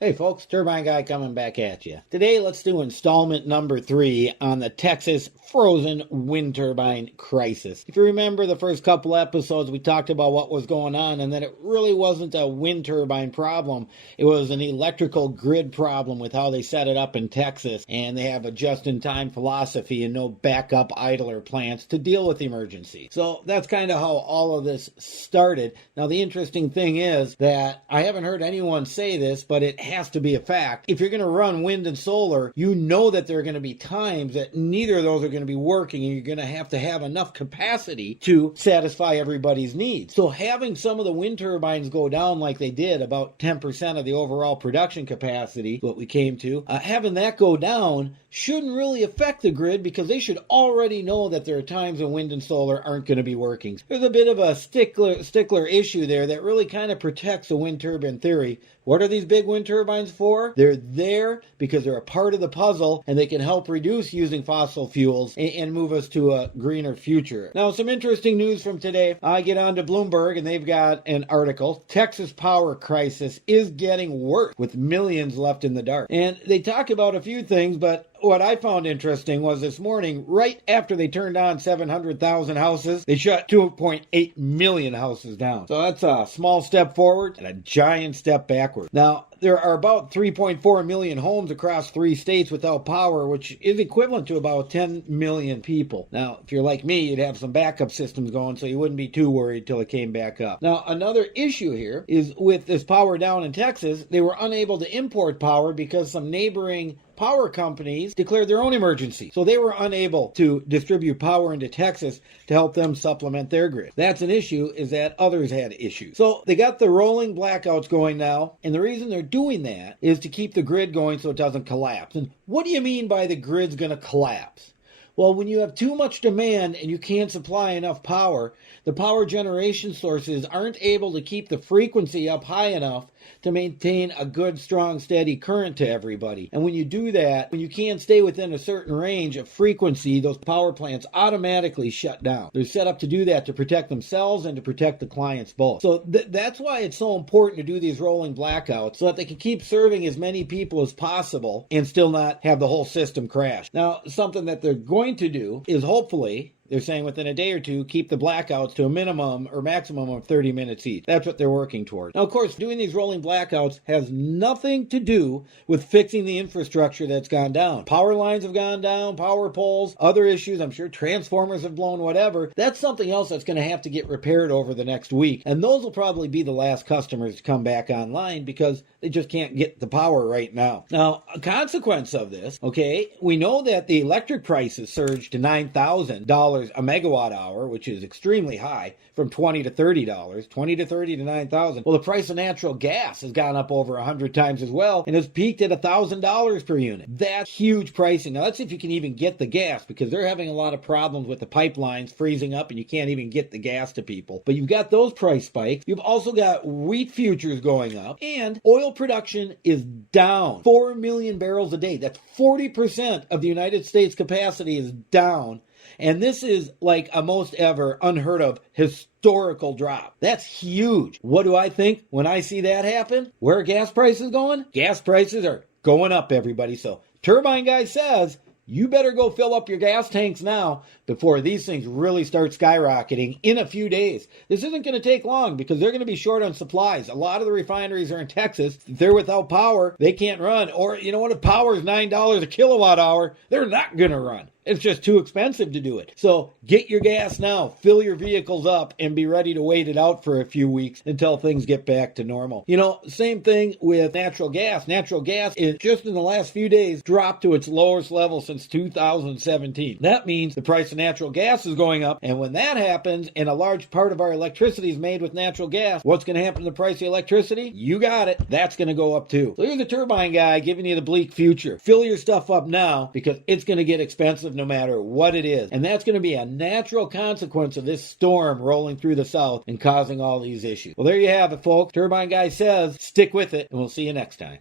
Hey folks, Turbine Guy coming back at you. Today let's do installment number 3 on the Texas Frozen Wind Turbine Crisis. If you remember the first couple episodes, we talked about what was going on and that it really wasn't a wind turbine problem. It was an electrical grid problem with how they set it up in Texas, and they have a just-in-time philosophy and no backup idler plants to deal with emergency. So that's kind of how all of this started. Now the interesting thing is that I haven't heard anyone say this, but it has to be a fact. If you're going to run wind and solar, you know that there are going to be times that neither of those are going to be working, and you're going to have enough capacity to satisfy everybody's needs. So having some of the wind turbines go down like they did, about 10% of the overall production capacity, what we came to, having that go down shouldn't really affect the grid, because they should already know that there are times when wind and solar aren't going to be working. There's a bit of a stickler issue there that really kind of protects the wind turbine theory. What are these big wind turbines for? They're there because they're a part of the puzzle, and they can help reduce using fossil fuels and move us to a greener future. Now, some interesting news from today. I get on to Bloomberg, and they've got an article. Texas power crisis is getting worse, with millions left in the dark. And they talk about a few things, but what I found interesting was this morning, right after they turned on 700,000 houses, they shut 2.8 million houses down. So that's a small step forward and a giant step backward. Now, there are about 3.4 million homes across 3 states without power, which is equivalent to about 10 million people. Now, if you're like me, you'd have some backup systems going, so you wouldn't be too worried till it came back up. Now, another issue here is with this power down in Texas, they were unable to import power because some neighboring power companies declared their own emergency. So they were unable to distribute power into Texas to help them supplement their grid. That's an issue, is that others had issues. So they got the rolling blackouts going now, and the reason they're doing that is to keep the grid going so it doesn't collapse. And what do you mean by the grid's going to collapse? Well, when you have too much demand and you can't supply enough power, the power generation sources aren't able to keep the frequency up high enough to maintain a good, strong, steady current to everybody. And when you do that, when you can't stay within a certain range of frequency, those power plants automatically shut down. They're set up to do that to protect themselves and to protect the clients both. So that's why it's so important to do these rolling blackouts, so that they can keep serving as many people as possible and still not have the whole system crash. Now, something that they're going to do is hopefully, they're saying within a day or two, keep the blackouts to a minimum or maximum of 30 minutes each. That's what they're working toward. Now, of course, doing these rolling blackouts has nothing to do with fixing the infrastructure that's gone down. Power lines have gone down, power poles, other issues, I'm sure transformers have blown, whatever. That's something else that's going to have to get repaired over the next week. And those will probably be the last customers to come back online, because they just can't get the power right now. Now, a consequence of this, okay, we know that the electric prices surged to $9,000 a megawatt hour, which is extremely high, from $20 to $30, $20 to $30 to $9,000. Well, the price of natural gas has gone up over 100 times as well, and has peaked at $1,000 per unit. That's huge pricing. Now, let's see if you can even get the gas, because they're having a lot of problems with the pipelines freezing up, and you can't even get the gas to people. But you've got those price spikes. You've also got wheat futures going up, and oil production is down 4 million barrels a day. That's 40% of the United States capacity is down. And this is like a most ever unheard of historical drop. That's huge. What do I think when I see that happen? Where are gas prices going? Gas prices are going up, everybody. So Turbine Guy says, you better go fill up your gas tanks now before these things really start skyrocketing in a few days. This isn't going to take long, because they're going to be short on supplies. A lot of the refineries are in Texas. If they're without power, they can't run. Or, you know what, if power is $9 a kilowatt hour, they're not going to run. It's just too expensive to do it. So get your gas now, fill your vehicles up, and be ready to wait it out for a few weeks until things get back to normal. You know, same thing with natural gas. Natural gas is just in the last few days dropped to its lowest level since 2017. That means the price of natural gas is going up, and when that happens, and a large part of our electricity is made with natural gas, what's going to happen to the price of electricity? You got it. That's going to go up too. So here's the Turbine Guy giving you the bleak future. Fill your stuff up now, because it's going to get expensive no matter what it is. And that's going to be a natural consequence of this storm rolling through the South and causing all these issues. Well, there you have it, folks. Turbine Guy says, stick with it, and we'll see you next time.